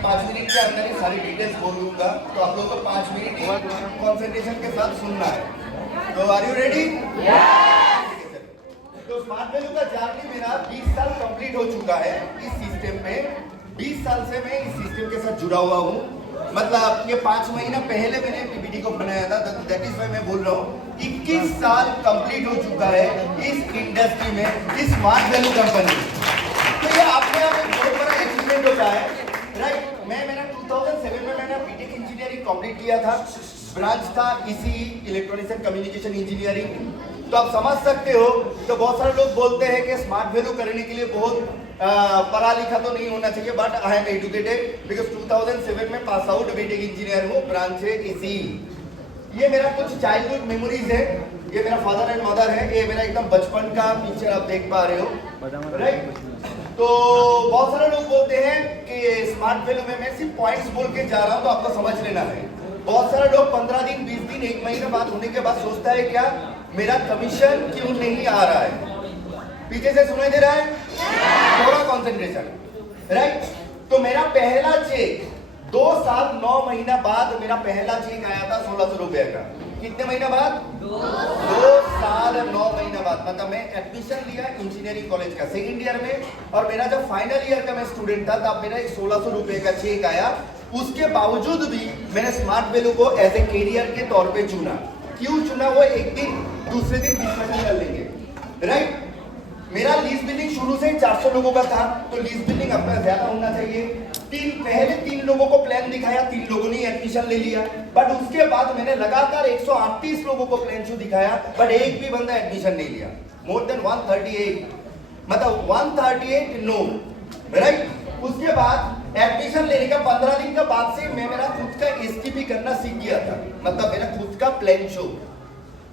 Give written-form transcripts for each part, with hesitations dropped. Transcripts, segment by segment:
मैं 5 मिनट के अंदर ही सारी डिटेल्स बोल दूंगा, तो आप लोग को 5 मिनट कंसंट्रेशन के साथ सुनना है। तो आर यू रेडी? तो स्मार्ट वैल्यू का जर्नी मेरा 20 साल कंप्लीट हो चुका है इस सिस्टम में। 20 साल से मैं इस सिस्टम के साथ जुड़ा हुआ हूँ। मतलब ये 5 महीना पहले मैंने पीपीटी को बनाया था, दैट इज व्हाई मैं बोल रहा हूँ 21 साल कंप्लीट हो चुका है इस इंडस्ट्री में, इस स्मार्ट वैल्यू कंपनी। तो ये अपने आप एक बहुत बड़ा अचीवमेंट होता है, राइट। मेरा 2007 में मैंने बीटेक इंजीनियरिंग कंप्लीट किया था, ब्रांच था इसी इलेक्ट्रॉनिक्स एंड कम्युनिकेशन इंजीनियरिंग। तो आप समझ सकते हो, तो बहुत सारे लोग बोलते हैं कि स्मार्ट वैल्यू करने के लिए बहुत पढ़ा लिखा तो नहीं होना चाहिए, but I am educated because 2007 में पास आउट बीटेक इंजीनियर हूँ, ब्रांच है इसी। ये मेरा कुछ चाइल्डहुड मेमोरीज है, ये मेरा फादर एंड मदर है, ये मेरा एकदम बचपन का पिक्चर आप देख पा रहे हो, राइट। तो बहुत सारे लोग बोलते हैं कि स्मार्ट वैल्यू में मैं सिर्फ पॉइंट्स बोल के जा रहा हूँ, तो आपको समझ लेना है। बहुत सारे लोग 15 दिन 20 दिन 1 महीने बाद होने के बाद सोचता है क्या मेरा कमीशन क्यों नहीं आ रहा है। पीछे से सुनाई दे रहा है? थोड़ा कंसंट्रेशन, राइट। तो मेरा पहला चेक 2 साल 9 महीना बाद मेरा पहला चेक आया था 1600 रुपए का। कितने महीना बाद? 2 साल 9 महीना बाद। मतलब मैं एडमिशन लिया इंजीनियरिंग कॉलेज का सेकंड ईयर में, और मेरा जब फाइनल ईयर का मैं स्टूडेंट था तब मेरा एक 1600 रुपए का चेक आया। उसके बावजूद भी मैंने स्मार्ट वैल्यू को एज ए कैरियर के तौर पे चुना। क्यों चुना वो एक दिन दूसरे दिन डिस्कशन कर लेंगे, राइट। मेरा लीज बिल्डिंग शुरू से 400 लोगों का था, तो लीज बिल्डिंग अपना ज्यादा होना चाहिए। पहले 3 लोगों को प्लान दिखाया, 3 लोगों ने एडमिशन ले लिया, बट उसके बाद मैंने लगातार 138 लोगों को प्लान शो दिखाया, बट एक भी बंदा एडमिशन नहीं लिया। मोर देन 138, मतलब 138 नो, राइट। उसके बाद एडमिशन लेने का 15 दिन के बाद से मैं मेरा खुद का एसटीपी करना सीख गया था। मतलब मेरा खुद का प्लान शो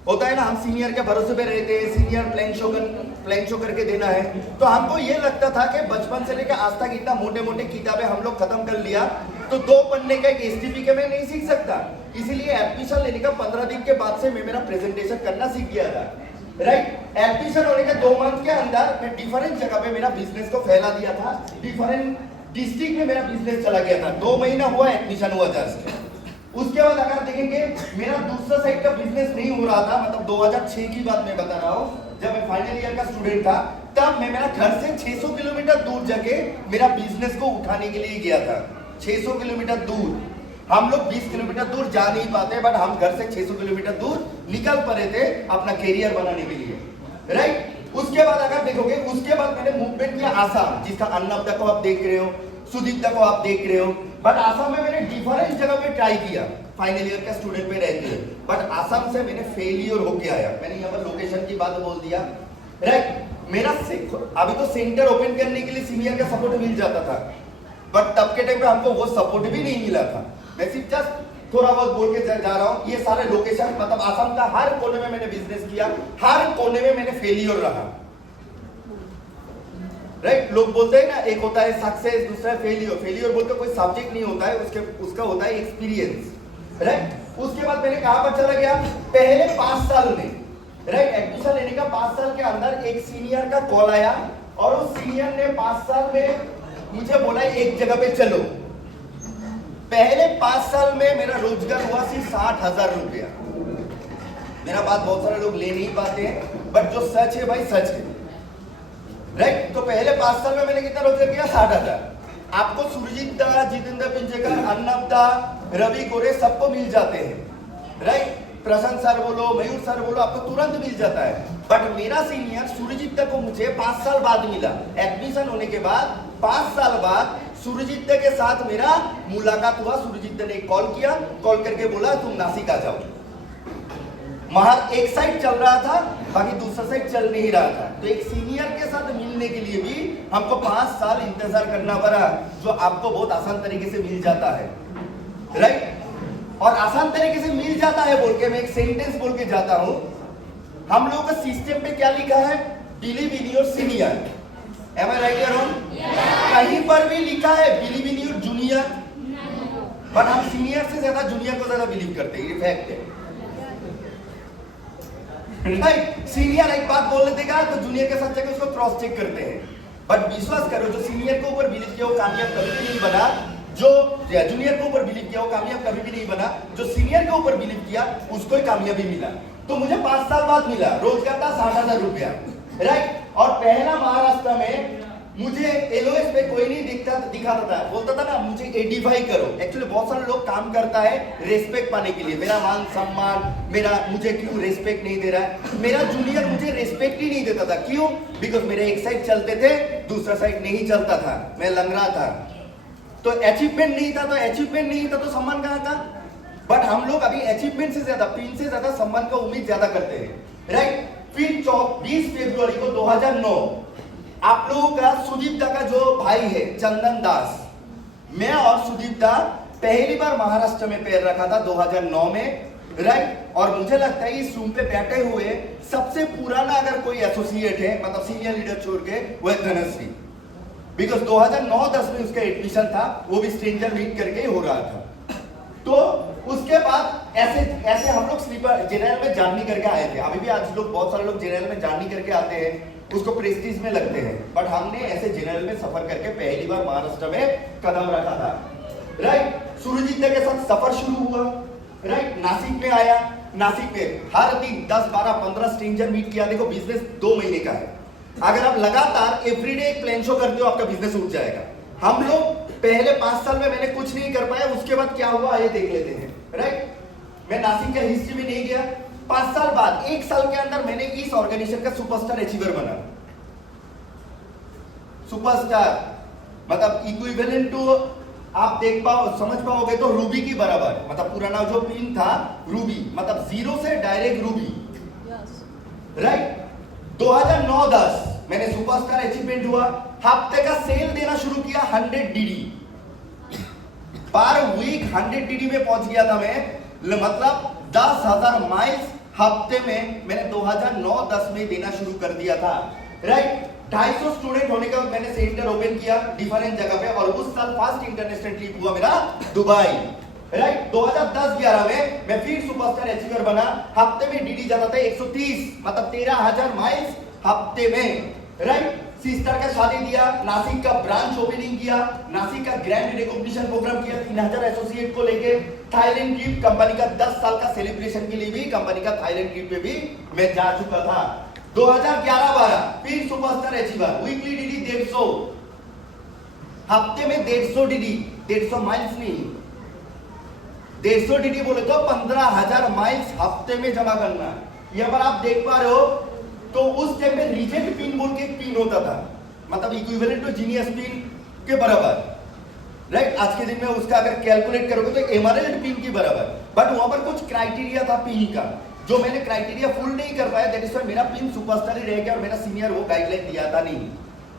होता है ना, हम सीनियर के भरोसे पे रहते हैं, सीनियर प्लान शो करके देना है। तो हमको ये लगता था कि बचपन से लेकर आज तक इतना मोटे मोटे किताबें हम लोग खत्म कर लिया, तो 2 पन्ने का एक एसटीपी के मैं नहीं सीख सकता। इसीलिए एडमिशन लेने का 15 दिन के बाद से मैं मेरा प्रेजेंटेशन करना सीख गया था, राइट। एडमिशन होने के 2 मंथ के अंदर मैं डिफरेंट जगह पे मेरा बिजनेस को फैला दिया था, डिफरेंट डिस्ट्रिक्ट में मेरा बिजनेस चला गया था। 2 महीना हुआ एडमिशन हुआ था। उसके बाद अगर देखेंगे मेरा दूसरा साइड का बिजनेस नहीं हो रहा था, मतलब 2006 की बात मैं बता रहा हूँ, जब मैं फाइनल ईयर का स्टूडेंट था, तब मैं मेरा घर से 600 किलोमीटर दूर जाके मेरा बिजनेस को उठाने के लिए गया था। 600 किलोमीटर दूर, हम लोग 20 किलोमीटर दूर जा नहीं पाते, बट हम घर से 600 किलोमीटर दूर निकल पड़े थे अपना कैरियर बनाने के लिए, राइट। उसके बाद अगर देखोगे, उसके बाद मैंने मूवमेंट किया आसाम, जिसका अन्नपदा को आप देख रहे हो, सुदीप्ता को आप देख रहे हो। बट आसाम में मैंने डिफरेंट जगह पे ट्राई किया, फाइनल ईयर का स्टूडेंट पे रहते हैं, बट आसाम से मैंने फेलियर होके आया। मैंने यहाँ पर लोकेशन की बात बोल दिया, राइट। मेरा अभी तो सेंटर ओपन करने के लिए सीनियर का सपोर्ट मिल जाता था, बट तब के टाइम पे हमको वो सपोर्ट भी नहीं मिला था। मैं सिर्फ जस्ट थोड़ा बहुत बोल के जा रहा हूँ। ये सारे लोकेशन, मतलब आसाम का हर कोने में मैंने बिजनेस किया, हर कोने में मैंने फेलियर रहा, राइट। लोग बोलते हैं ना, एक होता है सक्सेस, दूसरा है फेलियर। फेलियर बोलते कोई सब्जेक्ट नहीं होता है, उसका होता है एक्सपीरियंस, राइट। उसके बाद मैंने कहां पर चला गया, पहले 5 साल में, राइट। एडमिशन लेने का 5 साल के अंदर एक सीनियर का कॉल आया, और उस सीनियर ने 5 साल में मुझे बोला एक जगह पे चलो। पहले 5 साल में मेरा रोजगार हुआ सिर्फ 60,000 रुपया। मेरा बात बहुत सारे लोग ले नहीं पाते हैं, बट जो सच है भाई सच है, राइट। तो पहले 5 साल में मैंने कितना रोजगार किया? 60,000। आपको सुरजीत दा, जितेंद्र पिंजेकर, अन्नपदा, रवि गोरे सबको मिल जाते हैं, राइट। प्रशांत सर बोलो, मयूर सर बोलो, आपको तुरंत मिल जाता है। बट मेरा सीनियर सुरजीत दा को मुझे 5 साल बाद मिला। एडमिशन होने के बाद 5 साल बाद सुरजीत दा के साथ मेरा मुलाकात हुआ। सुरजीत दा ने कॉल किया, कॉल करके बोला तुम नासिक आ जाओ। महार एक साइड चल रहा था, बाकी दूसरा साइड चल नहीं रहा था। तो एक सीनियर के साथ मिलने के लिए भी हमको 5 साल इंतजार करना पड़ा, जो आपको बहुत आसान तरीके से मिल जाता है, राइट। और आसान तरीके से मिल जाता है बोल के मैं एक सेंटेंस बोल के जाता हूं। हम लोगों का सिस्टम पे क्या लिखा है? Believe in your senior. Am I right या रॉन्ग? कहीं पर भी लिखा है believe in your junior, but हम सीनियर से ज्यादा जूनियर को ज्यादा बिलीव करते हैं, ये फैक्ट है, राइट। सीनियर एक बात बोल देगा तो जूनियर के साथ जाकर उसको क्रॉस चेक करते हैं, बट विश्वास करो जो सीनियर के ऊपर बिलीव किया वो कामयाब कभी नहीं बना। जो जूनियर के ऊपर बिलीव किया वो कामयाब कभी भी नहीं बना, जो सीनियर के ऊपर बिलीव किया उसको ही कामयाबी मिला। तो मुझे 5 साल बाद मिला, रोजगार था 60,000 रुपया, राइट। और पहला महाराष्ट्र में मुझे एलओएस पे कोई नहीं दिखाता था, बोलता था ना मुझे एडिफाई करो। एक्चुअली बहुत सारे लोग काम करता है रेस्पेक्ट पाने के लिए, मेरा मान सम्मान, मेरा मुझे क्यों रेस्पेक्ट नहीं दे रहा है। मेरा जूनियर मुझे रेस्पेक्ट ही नहीं देता था, क्यों? बिकॉज मेरे एक साइड चलते थे, दूसरा साइड नहीं चलता था, मैं लंगड़ा था। तो अचीवमेंट नहीं था तो सम्मान कहाँ था? बट हम लोग अभी अचीवमेंट से ज्यादा, पिन से ज्यादा सम्मान का उम्मीद ज्यादा करते हैं, राइट। फिर 20 फरवरी को 2009 आप लोगों का सुदीप दा का जो भाई है चंदन दास, मैं और सुदीप दा पहली बार महाराष्ट्र में पैर रखा था 2009 में, राइट। और मुझे लगता है इस रूम पे बैठे हुए सबसे पुराना अगर कोई एसोसिएट है, मतलब सीनियर लीडर छोड़ के, वो है धनश्री। बिकॉज 2009-10 में उसका एडमिशन था, वो भी स्ट्रेंजर मीट करके ही हो रहा था। तो उसके बाद ऐसे हम लोग स्लीपर जनरल में जर्नी करके आए थे। अभी भी आज लोग, बहुत सारे लोग जनरल में जर्नी करके आते हैं, उसको प्रेस्टीज में लगते हैं, बट हमने ऐसे जनरल में सफर करके पहली बार महाराष्ट्र में कदम रखा था, राइट। सुरजीत के साथ सफर शुरू हुआ, राइट। नासिक में आया, नासिक में हर दिन 10, 12, 15 स्ट्रेंजर मीट किया। देखो बिजनेस 2 महीने का है, अगर आप लगातार एवरीडे एक प्लान शो करते हो आपका बिजनेस उठ जाएगा। हम लोग पहले 5 साल में मैंने कुछ नहीं कर पाया, उसके बाद क्या हुआ ये देख लेते हैं, राइट। मैं नासिक का हिस्ट्री में नहीं गया। 5 साल बाद, 1 साल के अंदर मैंने इस ऑर्गेनाइजेशन का सुपरस्टार अचीवर बना। सुपरस्टार मतलब इक्विवेलेंट टू, आप देख पाओ, समझ पाओगे तो रूबी की बराबर, मतलब पुराना जो पिन था रूबी, मतलब 0 से डायरेक्ट रूबी, राइट। 2009-10 मैंने सुपरस्टार अचीवमेंट हुआ। हफ्ते का सेल देना शुरू किया 100 डीडी पर वीक, 100 डीडी में पहुंच गया था मैं, मतलब 10,000 माइल्स हफ्ते में मैंने 2009-10 में देना शुरू कर दिया था, राइट। 250 स्टूडेंट होने का मैंने सेंटर ओपन किया डिफरेंट जगह पे, और उस साल फर्स्ट इंटरनेशनल ट्रिप हुआ मेरा दुबई, राइट। 2010-11 में मैं फिर सुपरस्टार अचीवर बना। हफ्ते में डीडी जाता था 130, मतलब 13,000 माइल्स हफ्ते में, राइट। सिस्टर का शादी दिया, नासिक का ब्रांच ओपनिंग किया, नासिक का ग्रैंड रिकॉग्निशन प्रोग्राम किया 3000 एसोसिएट को लेके। थाईलैंड ट्रिप, कंपनी का 10 साल का सेलिब्रेशन के लिए भी कंपनी का थाईलैंड ट्रिप पे भी मैं जा चुका था। 2011-12 फिर सुपरस्टार अचीवर, वीकली डीडी 150, हफ्ते में 150 डीडी, 150 माइल्स नहीं, 150 डीडी बोले तो 15,000 माइल्स हफ्ते में जमा करना। यहाँ पर आप देख पा रहे हो, तो उस टाइम में रीजेंट पिन बोल के एक पिन होता था, मतलब इक्विवेलेंट टू जीनियस पिन के बराबर, राइट। आज के दिन में उसका अगर कैलकुलेट करोगे तो एमरल्ड पिन की बराबर, बट वहां पर कुछ क्राइटेरिया था पिन का, जो मैंने क्राइटेरिया फुल नहीं कर पाया, दैट इज व्हाई मेरा पिन सुपरस्टार ही रह गया, और मेरा सीनियर वो गाइडलाइन दिया था नहीं,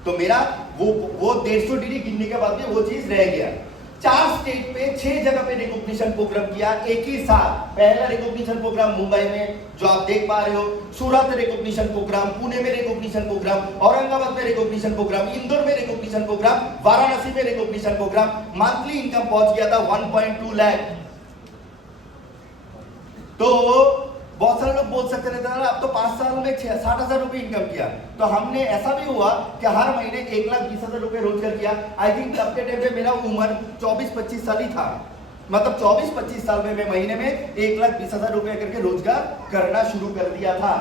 तो मेरा वो 150 डिग्री गिनने के बाद भी वो चीज रह गया। 4 स्टेट पे 6 जगह पे रिकॉग्निशन प्रोग्राम किया एक ही साथ। पहला रिकॉग्निशन प्रोग्राम मुंबई में जो आप देख पा रहे हो, सूरत में रिकॉग्निशन प्रोग्राम, पुणे में रिकॉग्निशन प्रोग्राम, औरंगाबाद में रिकॉग्निशन प्रोग्राम, इंदौर में रिकॉग्निशन प्रोग्राम, वाराणसी में रिकॉग्निशन प्रोग्राम। मंथली इनकम पहुंच गया था 1.2 लाख। तो बहुत सारे लोग बोल सकते थे अब तो 5 साल में 60,000 रुपए इनकम किया, तो हमने ऐसा भी हुआ कि हर महीने 1,20,000 रुपए रोजगार किया। आई थिंक तब के टाइम पे मेरा उम्र 24-25 साल ही था, मतलब 24-25 साल में मैं महीने में 1,20,000 रुपए करके रोजगार करना शुरू कर दिया था।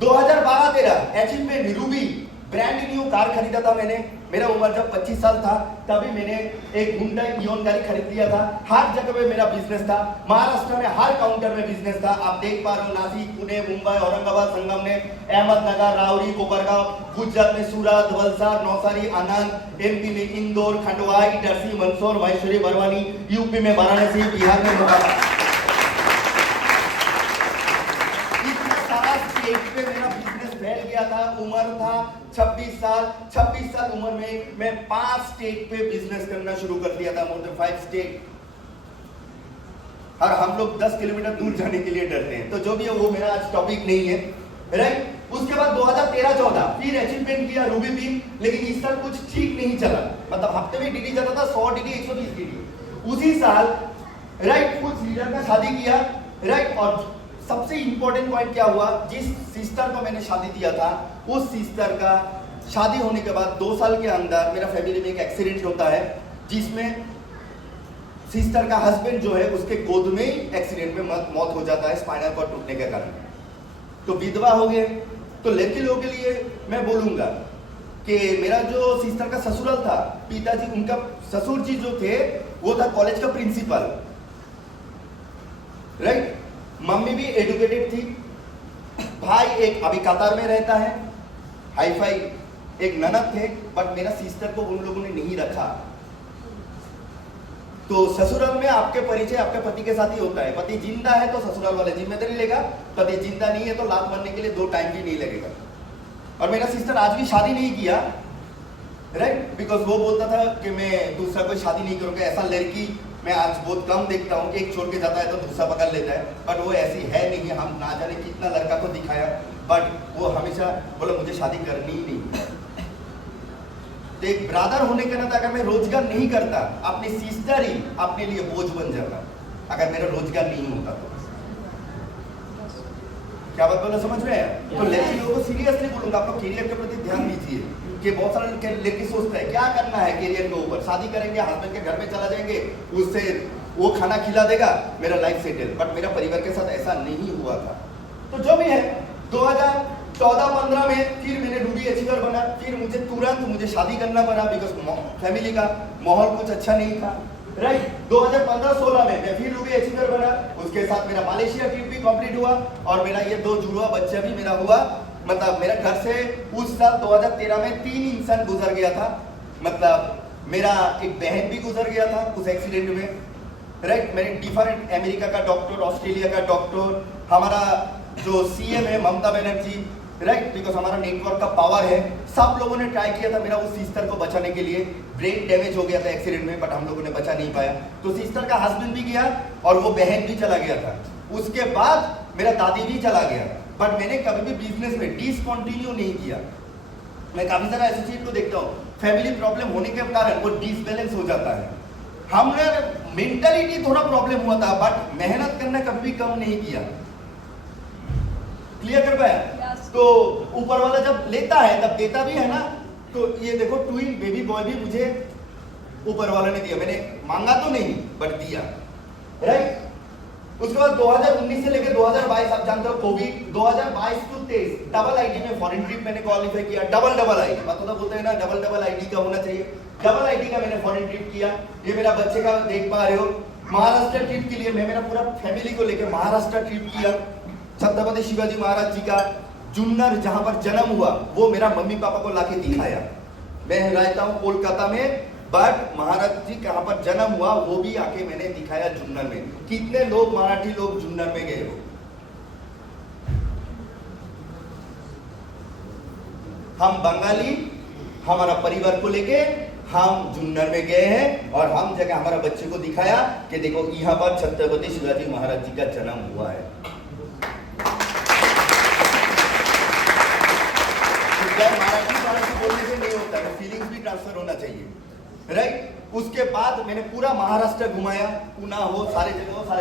2012-13 achievement Ruby, brand new car खरीदा था मैंने। मेरा उम्र जब 25 साल था तभी मैंने एक हुंडई इओन गाड़ी खरीद लिया था। हर जगह पे मेरा बिजनेस था, महाराष्ट्र में हर काउंटर में बिजनेस था। आप देख पा रहे हो, नासिक, पुणे, मुंबई, औरंगाबाद, संगम में, अहमदनगर, रावरी, कोपरगांव, गुजरात में सूरत, वलसाड, नौसारी, आनंद, एमपी में इंदौर, खंडवा, इटारसी, मंदसौर, महेश्वरी, बरवानी, यूपी में वाराणसी, बिहार में मोहाली। इतना सारा स्टेट पे मेरा बिजनेस फैल गया था। उम्र था 26 साल उम्र में मैं 5 स्टेट पे बिजनेस करना शुरू कर दिया था, मोर देन 5 स्टेट। और हम लोग 10 किलोमीटर दूर जाने के लिए डरते हैं, तो जो भी है वो मेरा आज टॉपिक नहीं है, राइट। उसके बाद 2013-14 फिर अचीवमेंट किया रूबी पिन, लेकिन इस साल कुछ ठीक नहीं चला, मतलब हफ्ते में डीडी जाता था 100 डीडी, 120 डीडी। उसी साल, राइट, कुछ लीडर का शादी किया, राइट। और सबसे इंपॉर्टेंट पॉइंट क्या हुआ, जिस सिस्टर को मैंने शादी दिया था, उस सिस्टर का शादी होने के बाद 2 साल के अंदर मेरा फैमिली में एक एक्सीडेंट होता है, जिसमें सिस्टर का हस्बैंड जो है उसके गोद में ही एक्सीडेंट में मौत हो जाता है स्पाइनल कॉर्ड टूटने के कारण। तो विधवा हो गए। तो लड़की लोगों के लिए मैं बोलूंगा कि मेरा जो सिस्टर का ससुराल था, पिताजी उनका ससुर जी जो थे वो था कॉलेज का प्रिंसिपल, राइट। मम्मी भी एजुकेटेड थी। भाई एक अभी कतार में रहता है, हाई फाई एक ननद थे, बट मेरा सिस्टर को उन लोगों ने नहीं रखा। तो ससुराल में आपके परिचय आपके पति के साथ ही होता है। पति जिंदा है तो ससुराल वाले जिम्मेदारी लेगा, पति जिंदा नहीं है तो लात मारने के लिए 2 टाइम भी नहीं लगेगा। और मेरा सिस्टर आज भी शादी नहीं किया, राइट, बिकॉज वो बोलता था कि मैं दूसरा कोई शादी नहीं करूंगा। ऐसा लड़की मैं आज बहुत कम देखता हूँ कि एक छोड़ के जाता है तो दूसरा पकड़ लेता है, बट वो ऐसी है नहीं। हम ना जाने कितना लड़का को दिखाया, बट वो हमेशा बोला मुझे शादी करनी ही नहीं। तो एक ब्रदर होने के नाते अगर मैं रोजगार नहीं करता, अपनी सिस्टर ही अपने लिए बोझ बन जाता अगर मेरा रोजगार नहीं होता तो। क्या बात बोला, समझ में आया? तो लड़की लोगों को सीरियसली बोलूंगा, आप कैरियर के प्रति ध्यान दीजिए कि बहुत सारे लड़की सोचते हैं क्या करना है कैरियर के ऊपर, शादी करेंगे, हस्बैंड के घर में चला जाएंगे, उससे वो खाना खिला देगा, मेरा लाइफ सेटल। बट मेरा परिवार के साथ ऐसा नहीं हुआ था। तो जो भी है 2014-15 में फिर मैंने रूबी अचीवर बना। फिर मुझे शादी करना पड़ा बिकॉज फैमिली का माहौल कुछ अच्छा नहीं था, राइट। 2015-16 में मैं फिर रूबी अचीवर बना। उसके साथ मेरा मलेशिया ट्रिप भी कंप्लीट हुआ और मेरा ये 2 जुड़वा बच्चा भी मेरा हुआ। मतलब मेरा घर से उस साल 2013 में 3 इंसान गुजर गया था। मतलब मेरा एक बहन भी गुजर गया था उस एक्सीडेंट में, राइट। मैंने डिफरेंट अमेरिका का डॉक्टर, ऑस्ट्रेलिया का डॉक्टर, हमारा जो सीएम है ममता बनर्जी, राइट, बिकॉज हमारा नेटवर्क का पावर है, सब लोगों ने ट्राई किया था मेरा उस सिस्टर को बचाने के लिए। ब्रेन डैमेज हो गया था एक्सीडेंट में, बट हम लोगों ने बचा नहीं पाया। तो सिस्टर का हस्बैंड भी गया और वो बहन भी चला गया था। उसके बाद मेरा दादी भी चला गया, बट मैंने कभी भी बिजनेस में डिसकंटिन्यू नहीं किया। मैं काफी सारा एसोसिएट को देखता हूँ, फैमिली प्रॉब्लम होने के कारण वो डिसबैलेंस हो जाता है। हमने मेंटालिटी थोड़ा प्रॉब्लम हुआ था, बट मेहनत करना कभी भी कम नहीं किया। क्लियर कर पाया? तो ऊपर वाला जब लेता है तब देता भी है ना। तो ये देखो ट्विन बेबी बॉय भी मुझे ऊपर वाला ने दिया, मैंने मांगा तो नहीं बट दिया, राइट। उसके बाद 2019 से लेकर 2022 आप जानते हो कोविड, 2022 to 23 डबल आईडी में फॉरेन ट्रिप मैंने क्वालिफाई किया। डबल आईडी मतलब बोलते हैं ना डबल आईडी का होना चाहिए। डबल आईडी का मैंने फॉरेन ट्रिप किया। ये मेरा बच्चे का देख पा रहे हो। महाराष्ट्र ट्रिप के लिए मैं मेरा पूरा फैमिली को लेकर महाराष्ट्र ट्रिप किया। छत्रपति शिवाजी महाराज जी का जुन्नर जहां पर जन्म हुआ वो मेरा मम्मी पापा को लाके दिखाया। मैं रहता हूँ कोलकाता में, बट महाराज जी कहां पर जन्म हुआ वो भी आके मैंने दिखाया जुन्नर में। कितने लोग मराठी लोग जुन्नर में गए हो? हम बंगाली हमारा परिवार को लेके हम जुन्नर में गए हैं और हम जगह हमारा बच्चे को दिखाया कि देखो यहाँ पर छत्रपति शिवाजी महाराज जी का जन्म हुआ है। मराठी बोलने से नहीं होता है, फीलिंग्स भी ट्रांसफर होना चाहिए, राइट। उसके बाद मैंने पूरा महाराष्ट्र घुमाया, पुणे हो सारे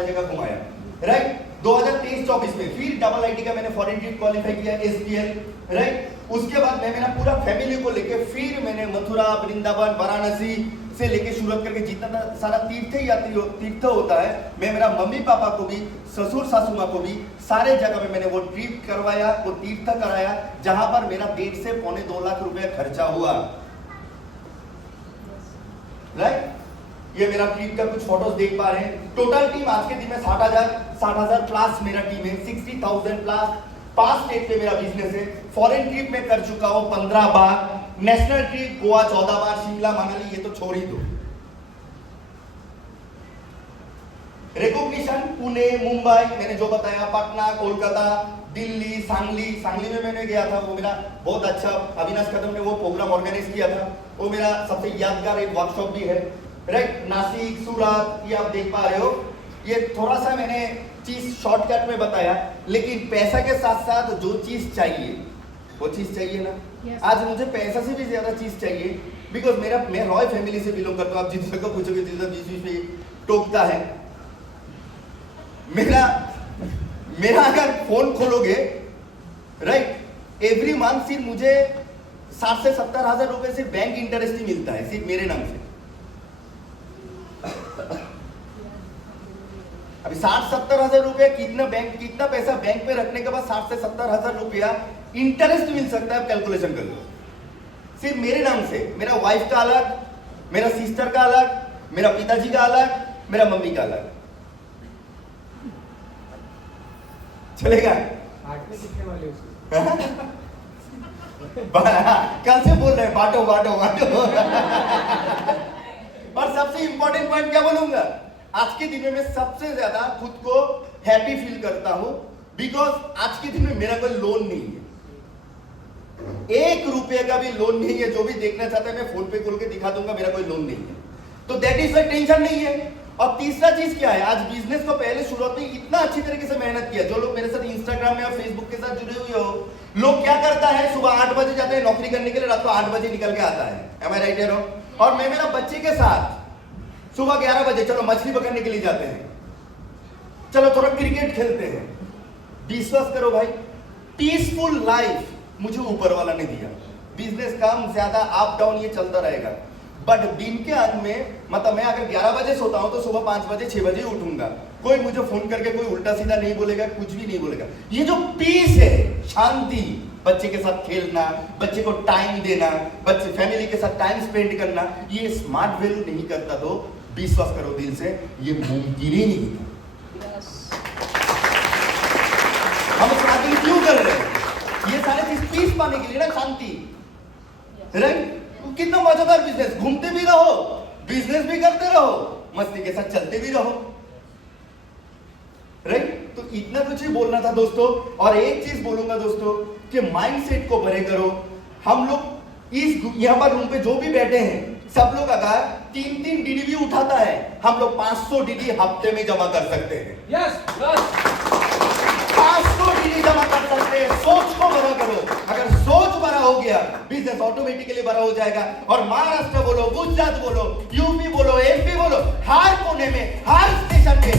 जगह घुमाया, राइट। 2023-24 में फिर डबल आईटी का मैंने फॉरेन ट्रिप क्वालिफाई किया एसपीएल, राइट। उसके बाद मैं मेरा पूरा फैमिली को लेके फिर मैंने मथुरा, वृंदावन, वाराणसी से लेके सूरत करके जितना सारा तीर्थ होता है, मैं मेरा मम्मी पापा को भी, ससुर सासू माँ को भी सारे जगह में मैंने वो ट्रिप करवाया, वो तीर्थ कराया, जहां पर मेरा 1.5 से पौने 2 लाख रुपया खर्चा हुआ, राइट। ये मेरा ट्रिप का कुछ फोटोज देख पा रहे हैं। टोटल टीम आज के दिन में 60,000 प्लस मेरा टीम है, 60,000 प्लस। 5 स्टेट पे मेरा बिजनेस है। फॉरेन ट्रिप में कर चुका हूं 15 बार, नेशनल ट्रिप गोवा 14 बार, शिमला मनाली ये तो छोड़ ही दो। रिकॉग्निशन पुणे, मुंबई मैंने जो बताया, पटना, कोलकाता, दिल्ली, सांगली में मैंने गया था, वो मेरा बहुत अच्छा, अविनाश कदम ने वो प्रोग्राम ऑर्गेनाइज किया था, वो मेरा सबसे यादगार एक वर्कशॉप भी है, राइट। नासिक, सूरत ये आप देख पा रहे हो। ये थोड़ा सा मैंने चीज शॉर्टकट में बताया, लेकिन पैसा के साथ साथ जो चीज चाहिए वो चीज चाहिए ना। yes. आज मुझे पैसा से भी ज्यादा चीज चाहिए, बिकॉज मैं रॉय फैमिली से बिलोंग करता हूँ। आप जिस को पूछोगे बीच में टोकता है। मेरा अगर फोन खोलोगे, राइट, एवरी मंथ सिर्फ मुझे 60 से 70 हजार रुपए से बैंक इंटरेस्ट ही मिलता है, सिर्फ मेरे नाम से। अभी 60-70 हजार रुपया कितना पैसा बैंक में रखने के बाद 60 से 70 हजार रुपया इंटरेस्ट मिल सकता है, आप कैलकुलेशन कर लो। सिर्फ मेरे नाम से, मेरा वाइफ का अलग, मेरा सिस्टर का अलग, मेरा पिताजी का अलग, मेरा मम्मी का अलग। चलेगा? कितने वाले उसको? कल से बोल रहे हैं बांटो बांटो बांटो। और सबसे इंपॉर्टेंट पॉइंट क्या बोलूंगा, आज के दिन में मैं सबसे ज्यादा खुद को हैप्पी फील करता हूं, बिकॉज आज के दिन में मेरा कोई लोन नहीं है, 1 रुपये का भी लोन नहीं है। जो भी देखना चाहता है मैं फोन पे खोल के दिखा दूंगा, मेरा कोई लोन नहीं है, तो दैट इज टेंशन नहीं है। और तीसरा चीज क्या है, आज बिजनेस को पहले शुरुआत में इतना अच्छी तरीके से मेहनत किया। जो लोग मेरे साथ इंस्टाग्राम में और फेसबुक के साथ जुड़े हुए हो, लोग क्या करता है, सुबह 8 बजे जाते हैं नौकरी करने के लिए, रात को 8 बजे निकल के आता है। Am I right here? और मैं मेरा बच्चे के साथ सुबह 11 बजे चलो मछली पकड़ने के लिए जाते हैं, चलो थोड़ा क्रिकेट खेलते हैं। विश्वास करो भाई, पीसफुल लाइफ मुझे ऊपर वाला ने दिया। बिजनेस कम ज्यादा अप डाउन ये चलता रहेगा, बट दिन के अंत में मतलब मैं अगर 11 बजे सोता हूं तो सुबह 5 बजे 6 बजे उठूंगा। कोई मुझे फोन करके कोई उल्टा सीधा नहीं बोलेगा, कुछ भी नहीं बोलेगा। ये जो पीस है, शांति, बच्चे के साथ खेलना, बच्चे को टाइम देना, बच्चे फैमिली के साथ टाइम स्पेंड करना, ये स्मार्ट वैल्यू नहीं करता तो विश्वास करो दिल से ये मुमकिन ही नहीं था। हम स्टार्टिंग क्यों कर रहे हैं, ये सारे चीज पीस पाने के लिए ना, शांति, राइट? कितना मजेदार बिजनेस, घूमते भी रहो, बिजनेस भी करते रहो, मस्ती के साथ चलते भी रहो, राइट? तो इतना कुछ ही बोलना था दोस्तों। और एक चीज बोलूंगा दोस्तों कि माइंडसेट को बड़े करो। हम लोग इस यहां पर रूम पे जो भी बैठे हैं, सब लोग अगर 3-3 डीडी भी उठाता है, हम लोग 500 डीडी हफ्ते में जमा कर सकते हैं। Yes, yes. 500 डीडी जमा कर सकते हैं। सोच को बड़ा करो, अगर सोच बड़ा हो गया, बिजनेस ऑटोमेटिकली बड़ा हो जाएगा। और महाराष्ट्र बोलो, गुजरात बोलो, यूपी बोलो, एमपी बोलो, हर कोने में, हर स्टेशन पे